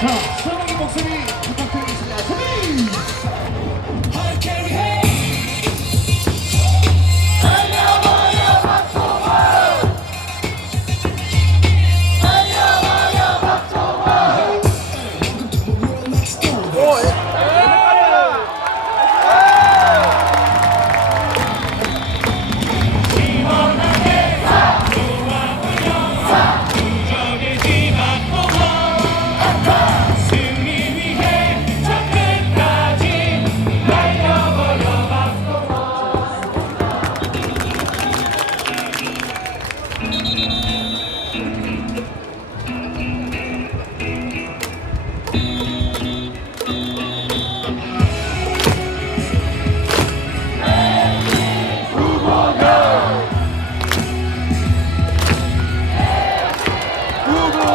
操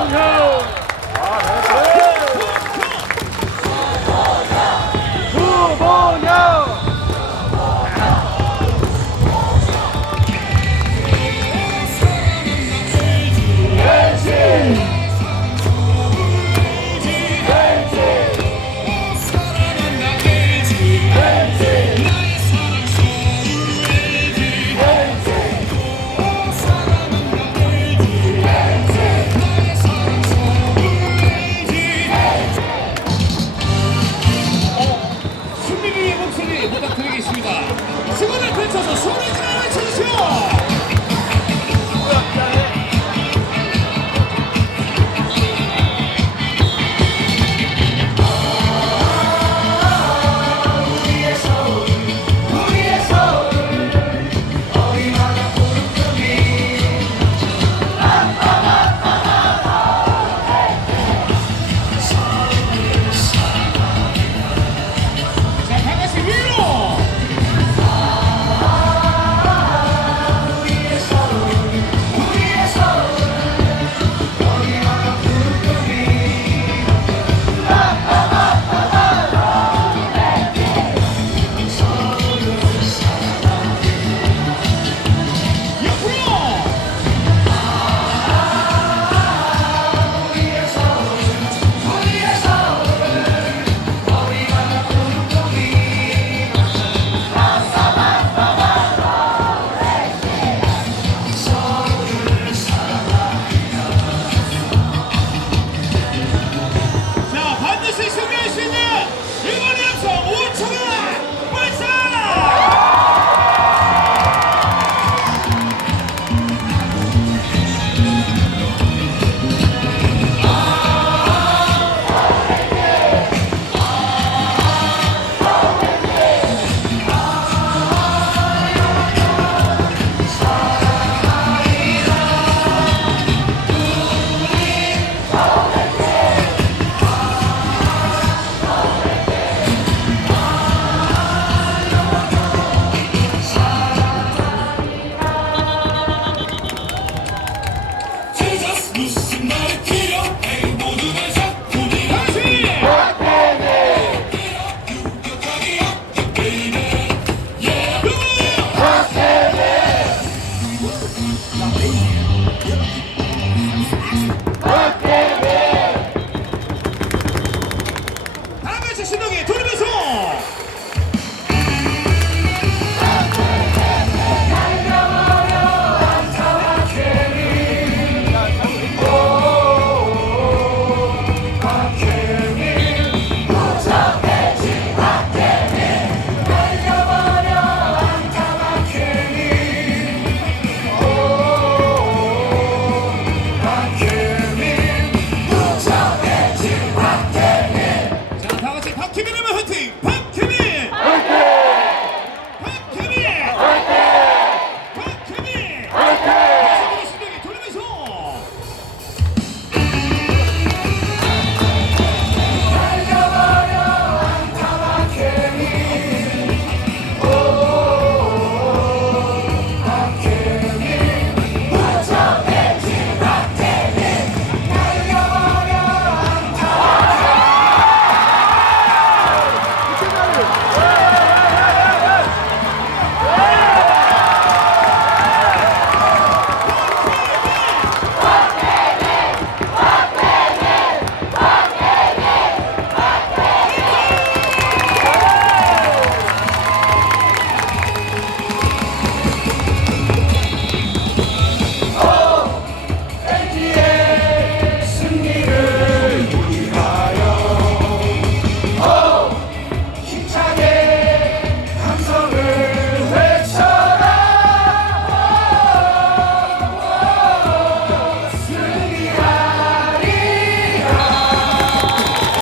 아!